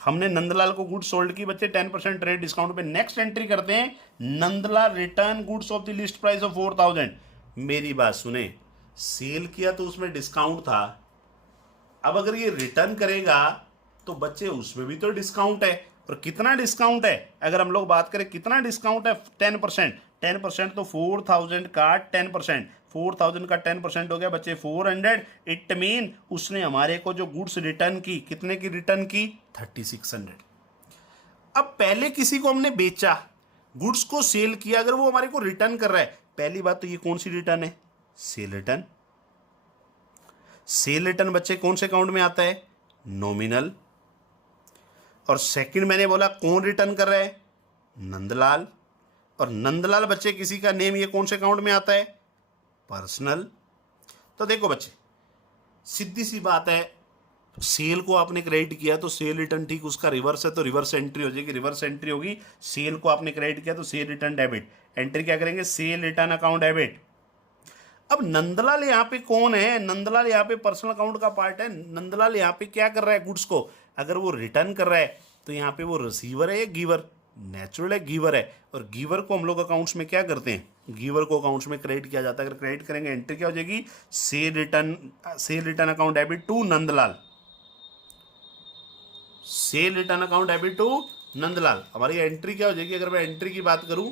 हमने नंदलाल को गुड्स सोल्ड की बच्चे 10% ट्रेड डिस्काउंट पे। नेक्स्ट एंट्री करते हैं, Nandlal return goods of the list price of 4,000। मेरी बात सुने, सेल किया तो उसमें डिस्काउंट था, अब अगर ये रिटर्न करेगा तो बच्चे उसमें भी तो डिस्काउंट है। और कितना डिस्काउंट है, अगर हम लोग बात करें कितना डिस्काउंट है, 10%। 10% तो 4,000 का 10%, 4,000 का 10% हो गया बच्चे 400। इट मीन उसने हमारे को जो गुड्स रिटर्न की, कितने की रिटर्न की, 3,600। अब पहले किसी को हमने बेचा, गुड्स को सेल किया, अगर वो हमारे को रिटर्न कर रहा है, पहली बात तो ये कौन सी रिटर्न है, सेल रिटर्न। सेल रिटर्न बच्चे कौन से अकाउंट में आता है, नॉमिनल। और सेकंड मैंने बोला कौन रिटर्न कर रहा है, नंदलाल। और नंदलाल बच्चे किसी का नेम, ये कौन से अकाउंट में आता है, पर्सनल। तो देखो बच्चे सीधी सी बात है, सेल को आपने क्रेडिट किया तो सेल रिटर्न ठीक उसका रिवर्स है, तो रिवर्स एंट्री हो जाएगी, रिवर्स एंट्री होगी। सेल को आपने क्रेडिट किया तो सेल रिटर्न डेबिट, एंट्री क्या करेंगे, सेल रिटर्न अकाउंट डेबिट। अब नंदलाल यहाँ पे कौन है, नंदलाल यहाँ पे पर्सनल अकाउंट का पार्ट है। नंदलाल यहाँ पे क्या कर रहा है, गुड्स को अगर वो रिटर्न कर रहा है तो यहाँ पे वो रिसीवर है या गिवर, नेचुरल है गिवर है। और गिवर को हम लोग अकाउंट्स में क्या करते हैं, गिवर को अकाउंट्स में क्रेडिट किया जाता है। अगर क्रेडिट करेंगे एंट्री क्या हो जाएगी, sale return account debit to Nandlal, sale return account debit to Nandlal. हमारी एंट्री क्या हो जाएगी, अगर मैं एंट्री की बात करूं,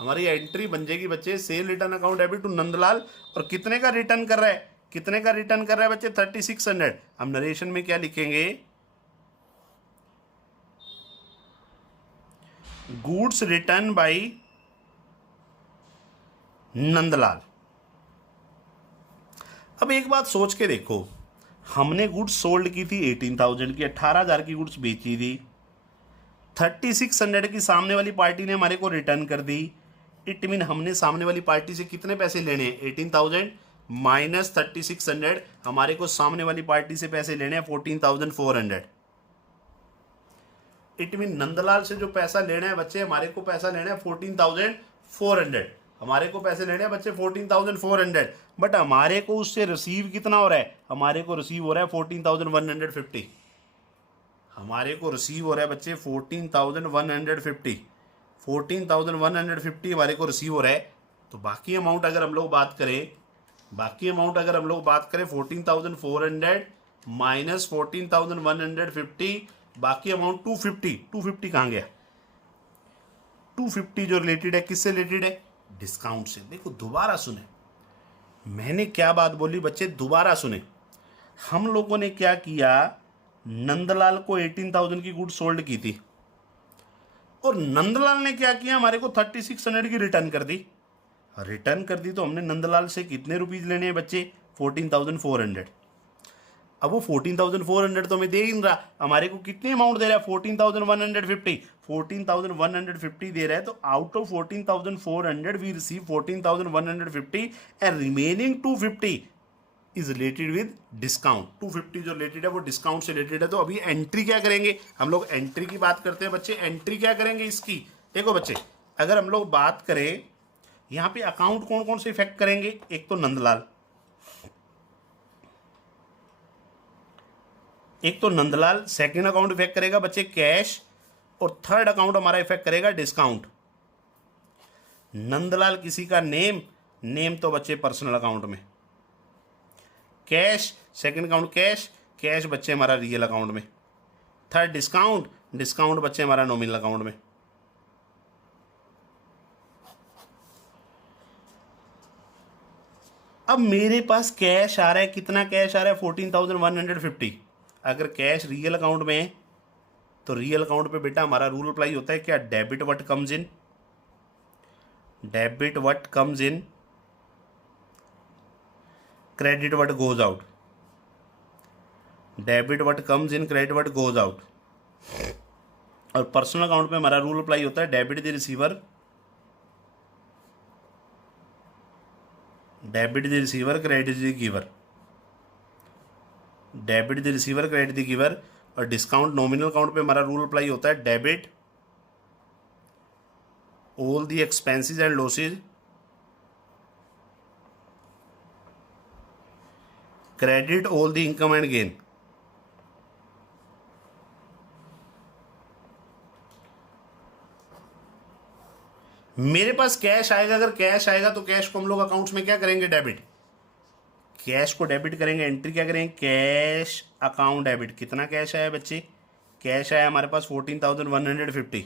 हमारी एंट्री बन जाएगी बच्चे, sale return account debit to Nandlal. और कितने का रिटर्न कर रहा है, कितने का रिटर्न कर रहा है बच्चे, 3,600। हम नरेशन में क्या लिखेंगे, गुड्स रिटर्न बाय नंदलाल। अब एक बात सोच के देखो, हमने गुड्स सोल्ड की थी 18,000 की, 18,000 की गुड्स बेची थी, 3,600 की सामने वाली पार्टी ने हमारे को रिटर्न कर दी। इट मीन हमने सामने वाली पार्टी से कितने पैसे लेने हैं, 18,000 माइनस 3,600, हमारे को सामने वाली पार्टी से पैसे लेने हैं 14,400। इट मीन नंदलाल से जो पैसा लेना है बच्चे, हमारे को पैसा लेना है 14,400। हमारे को पैसे लेने हैं बच्चे 14,400, बट हमारे को उससे रिसीव कितना हो रहा है, हमारे को रिसीव हो रहा है 14,150। हमारे को रिसीव हो रहा है बच्चे 14,150, 14,150 हमारे को रिसीव हो रहा है। तो बाकी अमाउंट अगर हम लोग बात करें, 14,400 माइनस 14,150, बाकी अमाउंट 250, 250 कहाँ गया, 250 जो रिलेटेड है किससे रिलेटेड है, डिस्काउंट से। देखो दोबारा सुने, मैंने क्या बात बोली बच्चे, दोबारा सुने। हम लोगों ने क्या किया, नंदलाल को 18,000 की गुड सोल्ड की थी, और नंदलाल ने क्या किया, हमारे को 3600 की रिटर्न कर दी। रिटर्न कर दी तो हमने नंदलाल से कितने रुपीज लेने हैं बच्चे, 14,400। अब वो 14,400 तो हमें दे ही नहीं रहा, हमारे को कितने अमाउंट दे रहा है, 14,150, 14,150 दे रहा है। तो out of 14,400 we receive 14,150 and remaining 250 is related with discount. 250 जो रिलेटेड है वो डिस्काउंट से रिलेटेड है। तो अभी एंट्री क्या करेंगे, हम लोग एंट्री की बात करते हैं बच्चे। एंट्री क्या करेंगे इसकी, देखो बच्चे, अगर हम लोग बात करें यहाँ पे अकाउंट कौन कौन से इफेक्ट करेंगे, एक तो नंदलाल, एक तो नंदलाल, सेकंड अकाउंट इफेक्ट करेगा बच्चे कैश, और थर्ड अकाउंट हमारा इफेक्ट करेगा डिस्काउंट। नंदलाल किसी का नेम, नेम तो बच्चे पर्सनल अकाउंट में, cash second account cash, cash बच्चे हमारा रियल अकाउंट में, थर्ड डिस्काउंट, डिस्काउंट बच्चे हमारा नॉमिनल अकाउंट में। अब मेरे पास कैश आ रहा है, कितना कैश आ रहा है, 14,150। अगर कैश रियल अकाउंट में है तो रियल अकाउंट पे बेटा हमारा रूल अप्लाई होता है क्या, debit what comes in, debit what comes in, credit what goes out, debit what comes in, credit what goes out. और पर्सनल अकाउंट में हमारा रूल अप्लाई होता है debit the receiver, debit the receiver, credit the giver, debit the receiver, credit the giver. और discount nominal account पे हमारा rule apply होता है debit all the expenses and losses, credit all the income and gain. मेरे पास cash आएगा, अगर cash आएगा तो कैश को हम लोग अकाउंट्स में क्या करेंगे, डेबिट, कैश को डेबिट करेंगे। एंट्री क्या करेंगे, कैश अकाउंट डेबिट। कितना कैश आया बच्चे, कैश आया हमारे पास 14,150,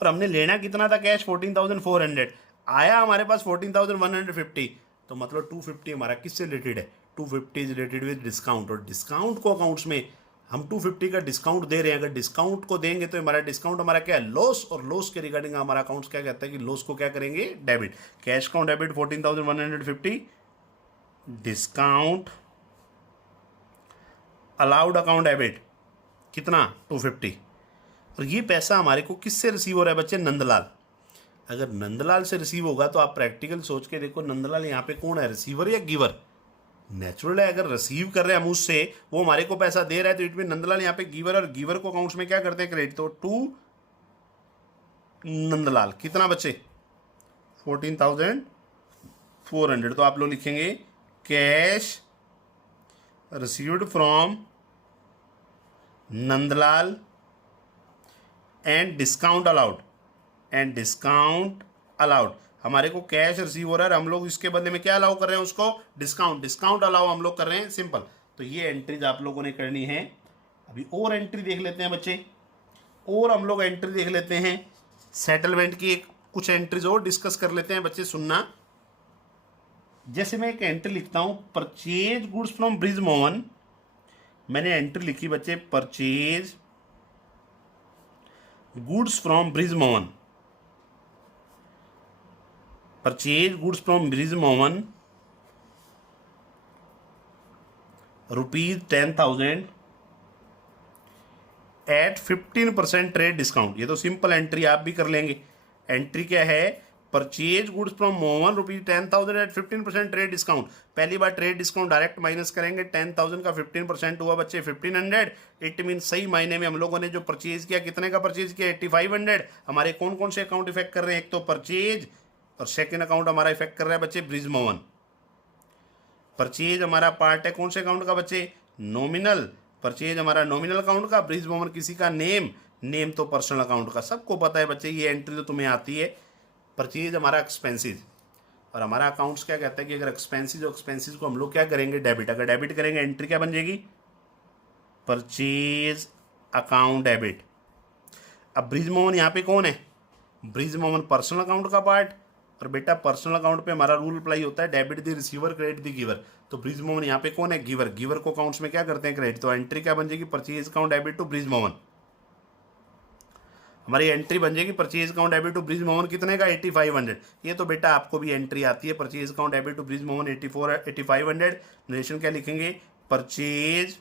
और हमने लेना कितना था कैश, 14,400, आया हमारे पास 14,150। तो मतलब 250 हमारा किससे रिलेटेड है, 250 इज रिलेटेड विद डिस्काउंट। और डिस्काउंट को अकाउंट्स में हम 250 का डिस्काउंट दे रहे हैं, अगर डिस्काउंट को देंगे तो हमारा डिस्काउंट हमारा क्या है, लॉस, और लॉस के रिगार्डिंग हमारा अकाउंट्स क्या कहता है कि लॉस को क्या करेंगे, debit. Cash account debit 14,150, discount allowed account debit कितना, 250। और ये पैसा हमारे को किससे रिसीव हो रहा है बच्चे, नंदलाल। अगर नंदलाल से रिसीव होगा तो आप प्रैक्टिकल सोच के देखो, नंदलाल यहाँ पे कौन है, रिसीवर या गिवर, नेचुरल है। अगर रिसीव कर रहे हैं हम उससे, वो हमारे को पैसा दे रहा है, तो इट मीन नंदलाल यहाँ पे गिवर, और गिवर को अकाउंट्स में क्या करते हैं, क्रेडिट। तो टू नंदलाल कितना बच्चे, 14,400। तो आप लोग लिखेंगे cash received from Nandlal and discount allowed, and discount allowed. हमारे को कैश रिसीव हो रहा है, हम लोग इसके बदले में क्या अलाउ कर रहे हैं उसको, डिस्काउंट, डिस्काउंट अलाउ हम लोग कर रहे हैं, सिंपल। तो ये एंट्रीज आप लोगों ने करनी है। अभी और एंट्री देख लेते हैं बच्चे, और हम लोग एंट्री देख लेते हैं सेटलमेंट की, एक कुछ एंट्रीज और डिस्कस कर लेते हैं बच्चे, सुनना। जैसे मैं एक एंट्री लिखता हूं, purchase goods from Brij Mohan, मैंने एंट्री लिखी बच्चे, purchase goods from Brij Mohan, purchase goods from Brij Mohan ₹10,000 at 15% trade discount. ये तो सिंपल एंट्री आप भी कर लेंगे। एंट्री क्या है, purchase goods from Mohan ₹10,000 at 15% trade discount. पहली बार ट्रेड डिस्काउंट डायरेक्ट माइनस करेंगे, 10,000 का 15% हुआ बच्चे 1,500। इट मीन सही मायने में हम लोगों ने जो परचेज किया, कितने का परचेज किया, 8,500। हमारे कौन कौन से अकाउंट इफेक्ट कर रहे हैं, एक तो परचेज और सेकेंड अकाउंट हमारा इफेक्ट कर रहा है बच्चे ब्रिज मोहन। परचेज हमारा पार्ट है कौन से अकाउंट का बच्चे, नॉमिनल। परचेज हमारा नॉमिनल अकाउंट का, ब्रिज मोहन किसी का नेम, नेम तो पर्सनल अकाउंट का। सबको पता है बच्चे, ये एंट्री तो तुम्हें आती है। परचेज हमारा एक्सपेंसिस, और हमारा अकाउंट्स क्या कहता है कि अगर एक्सपेंसिस और एक्सपेंसिस को हम लोग क्या करेंगे, डेबिट। अगर डेबिट करेंगे एंट्री क्या बन जाएगी, परचेज अकाउंट डेबिट। अब ब्रिज मोहन यहाँ पे कौन है, ब्रिज मोहन पर्सनल अकाउंट का पार्ट। और बेटा पर्सनल अकाउंट पे हमारा रूल अप्लाई होता है, debit the receiver credit the giver. तो ब्रिज मोहन यहाँ पे कौन है, गिवर। गिवर को अकाउंट्स में क्या करते हैं, क्रेडिट। तो एंट्री क्या बन जाएगी, purchase account debit to Brij Mohan. हमारी एंट्री बन जाएगी purchase account debit to Brij Mohan कितने का, 8500। ये तो बेटा आपको भी एंट्री आती है, purchase account debit to Brij Mohan 8500। Narration क्या लिखेंगे, purchase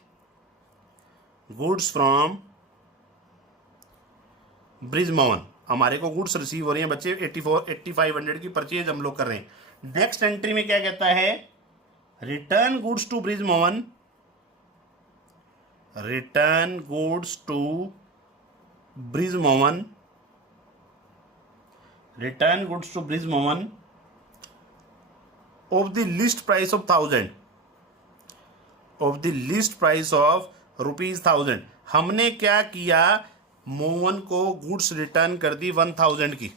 goods from Brij Mohan. हमारे को गुड्स रिसीव हो रही हैं बच्चे 8500 की परचेज हम लोग कर रहे हैं। नेक्स्ट एंट्री में क्या कहता है, return goods to Brij Mohan, return goods to Brij Mohan, return goods to Brij Mohan of the list price of 1000, of the list price of ₹1000। हमने क्या किया, मोहन को गुड्स रिटर्न कर दी 1000 की।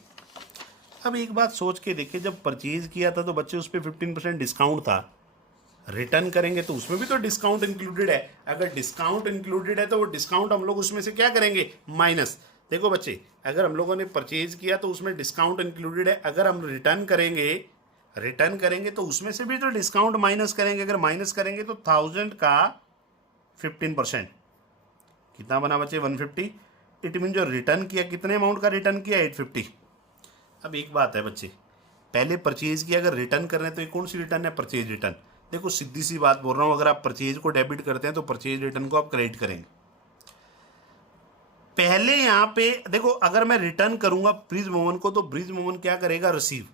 अब एक बात सोच के देखिए, जब परचेज किया था तो बच्चे उस पर 15% डिस्काउंट था, रिटर्न करेंगे तो उसमें भी तो डिस्काउंट इंक्लूडेड है। अगर डिस्काउंट इंक्लूडेड है तो वो डिस्काउंट हम लोग उसमें से क्या करेंगे, माइनस। देखो बच्चे, अगर हम लोगों ने परचेज किया तो उसमें डिस्काउंट इंक्लूडेड है, अगर हम रिटर्न करेंगे तो उसमें से भी तो डिस्काउंट माइनस करेंगे। अगर माइनस करेंगे तो 1000 का 15% कितना बना बच्चे, 150। इट मीन जो रिटर्न किया, कितने अमाउंट का रिटर्न किया, 850। अब एक बात है बच्चे, पहले परचेज किया, अगर रिटर्न कर रहे हैं तो ये कौन सी रिटर्न है, परचेज रिटर्न। देखो सीधी सी बात बोल रहा हूँ, अगर आप परचेज को डेबिट करते हैं तो परचेज रिटर्न को आप क्रेडिट करेंगे। पहले यहाँ पे देखो, अगर मैं रिटर्न करूंगा ब्रिज मोहन को तो ब्रिज मोहन क्या करेगा, रिसीव।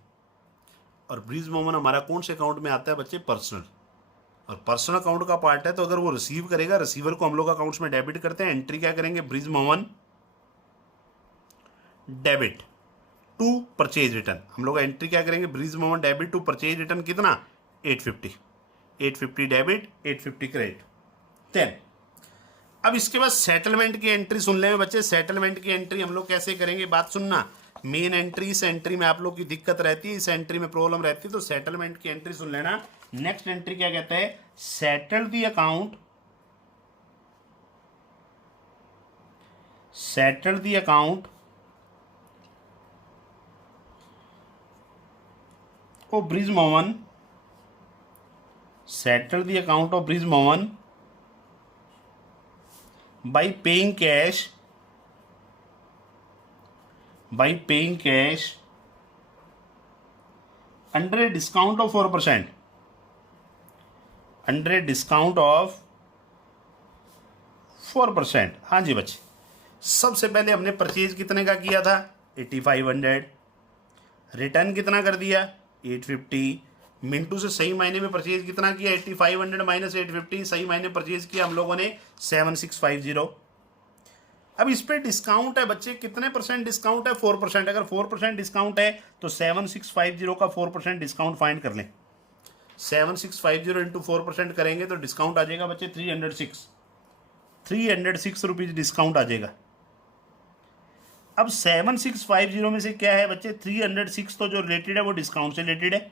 और ब्रिज मोहन हमारा कौन से अकाउंट में आता है बच्चे, पर्सनल। और पर्सनल अकाउंट का पार्ट है, तो अगर वो रिसीव करेगा, रिसीवर को हम लोग अकाउंट्स में डेबिट करते हैं। एंट्री क्या करेंगे, Brij Mohan debit to purchase return. हम लोग एंट्री क्या करेंगे, Brij Mohan debit to purchase return कितना, 850 डेबिट 850 क्रेडिट 10। अब इसके बाद सेटलमेंट की एंट्री सुन लें बच्चे। सेटलमेंट की एंट्री हम लोग कैसे करेंगे, बात सुनना। मेन एंट्री, इस एंट्री में आप लोग की दिक्कत रहती है, इस एंट्री में प्रॉब्लम रहती है, तो सेटलमेंट की एंट्री सुन लेना। नेक्स्ट एंट्री क्या कहता है, settle the account, settle the account of bridge Mohan, settle the account of Brij Mohan by paying cash, under a discount of 4%, under a discount of 4%। हाँ जी बच्चे, सबसे पहले हमने परचेज कितने का किया था, 8500। रिटर्न कितना कर दिया, 850। मिंटू से सही मायने में परचेज कितना किया, 8500 माइनस 850। सही मायने परचेज किया हम लोगों ने 7650। अब इस पे डिस्काउंट है बच्चे, कितने परसेंट डिस्काउंट है, 4%। अगर 4% डिस्काउंट है तो 7650 का 4% डिस्काउंट फाइंड कर लें। 7650 इंटू 4% करेंगे तो डिस्काउंट आ जाएगा बच्चे 306 रुपीज डिस्काउंट आ जाएगा। अब 7650 में से क्या है बच्चे, 306 तो जो रिलेटेड है वो डिस्काउंट से रिलेटेड है,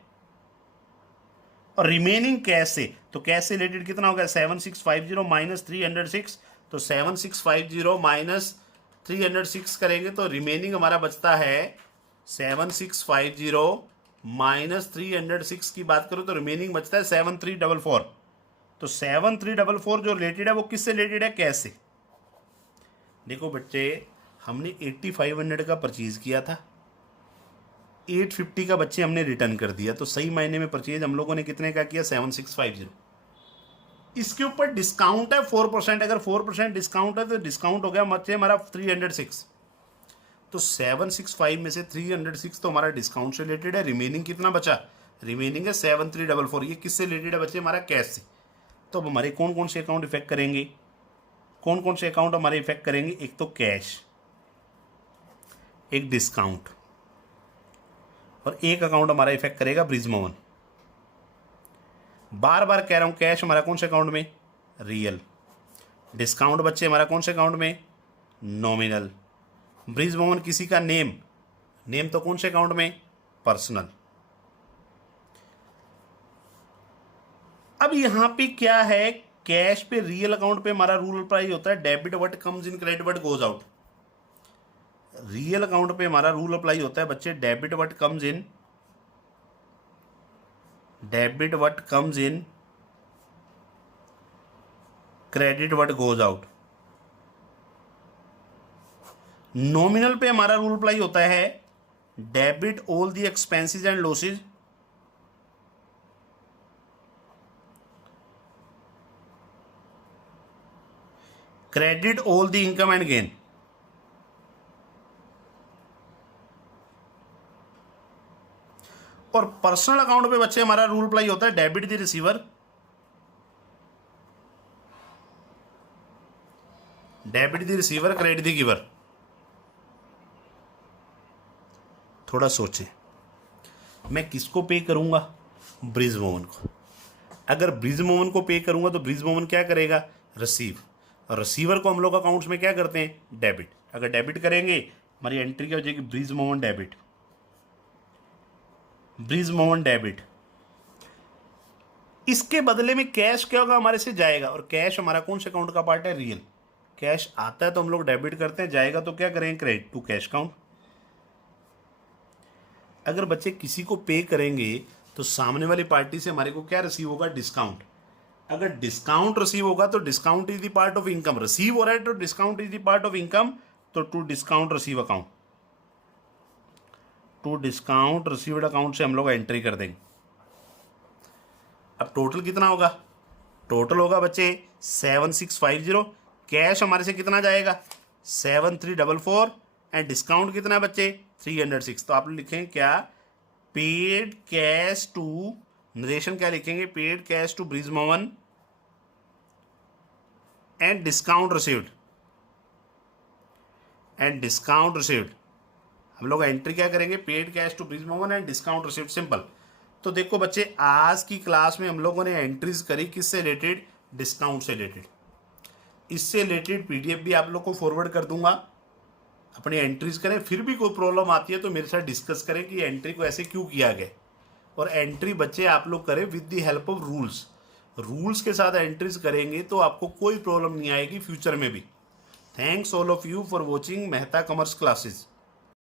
और रिमेनिंग कैश से। तो कैश से रिलेटेड कितना होगा, 7650 माइनस 306। तो 7650 माइनस 306 करेंगे तो रिमेनिंग हमारा बचता है 7650 माइनस 306 की बात करो तो रिमेनिंग बचता है 7344। तो 7344 जो रिलेटेड है वो किससे रिलेटेड है, कैश से। देखो बच्चे, हमने 8500 का परचेज किया था, 850 का बच्चे हमने रिटर्न कर दिया, तो सही मायने में परचेज हम लोगों ने कितने का किया, 7650। इसके ऊपर डिस्काउंट है 4%। अगर 4% डिस्काउंट है तो डिस्काउंट हो गया बच्चे हमारा 306। तो 765 में से 306 तो हमारा डिस्काउंट से रिलेटेड है। रिमेनिंग कितना बचा, रिमेनिंग है 7344। ये किससे रिलेटेड है बच्चे, हमारा कैश से। तो अब हमारे कौन कौन से अकाउंट इफेक्ट करेंगे, कौन कौन से अकाउंट हमारे इफेक्ट करेंगे, एक तो कैश, एक डिस्काउंट, और एक अकाउंट हमारा इफेक्ट करेगा ब्रिज मोहन। बार बार कह रहा हूँ, कैश हमारा कौन से अकाउंट में, रियल। डिस्काउंट बच्चे हमारा कौन से अकाउंट में, नॉमिनल। ब्रिज मोहन किसी का नेम, नेम तो कौन से अकाउंट में, पर्सनल। अब यहां पे क्या है, कैश पे रियल अकाउंट पे हमारा रूल अप्लाई होता है, debit what comes in credit what goes out. Real account पे हमारा रूल अप्लाई होता है बच्चे, debit what comes in, debit what comes in, credit what goes out. Nominal पे हमारा रूल अप्लाई होता है, debit all the expenses and losses, credit all the income and gain. और पर्सनल अकाउंट पे बच्चे हमारा रूल अप्लाई होता है, debit the receiver, debit the receiver, credit the giver. थोड़ा सोचें, मैं किसको पे करूंगा, ब्रिज मोहन को। अगर ब्रिज मोहन को पे करूंगा तो ब्रिज मोहन क्या करेगा, रिसीव। और रिसीवर को हम लोग अकाउंट्स में क्या करते हैं, डेबिट। अगर डेबिट करेंगे हमारी एंट्री क्या हो जाएगी, bridge Mohan debit, bridge Mohan debit. इसके बदले में कैश क्या होगा, हमारे से जाएगा। और कैश हमारा कौन से अकाउंट का पार्ट है, रियल। कैश आता है तो हम लोग डेबिट करते हैं, जाएगा तो क्या करेंगे, क्रेडिट टू कैश काउंट। अगर बच्चे किसी को पे करेंगे तो सामने वाली पार्टी से हमारे को क्या रिसीव होगा, डिस्काउंट। अगर डिस्काउंट रिसीव होगा तो discount is the part of income. Receive हो रहा है तो discount is the part of income, तो to discount receive account, to discount received account से हम लोग एंट्री कर देंगे। अब टोटल कितना होगा, टोटल होगा बच्चे 7650। कैश हमारे से कितना जाएगा, 7344, एंड डिस्काउंट कितना है बच्चे, 306। तो आप लिखेंगे क्या, पेड कैश टू, नरेशन क्या लिखेंगे, paid cash to Brij Mohan and discount received, and discount received. हम लोग एंट्री क्या करेंगे, paid cash to Brij Mohan and discount received, simple. तो देखो बच्चे, आज की क्लास में हम लोगों ने एंट्रीज करी किससे रिलेटेड, डिस्काउंट से रिलेटेड। इससे रिलेटेड पीडीएफ भी आप लोग को फॉरवर्ड कर दूंगा, अपनी एंट्रीज करें। फिर भी कोई प्रॉब्लम आती है तो मेरे साथ डिस्कस करें कि एंट्री को ऐसे क्यों किया गया। और एंट्री बच्चे आप लोग करें with the help of rules. Rules के साथ एंट्रीज करेंगे तो आपको कोई प्रॉब्लम नहीं आएगी फ्यूचर में भी। Thanks all of you for watching Mehta commerce classes.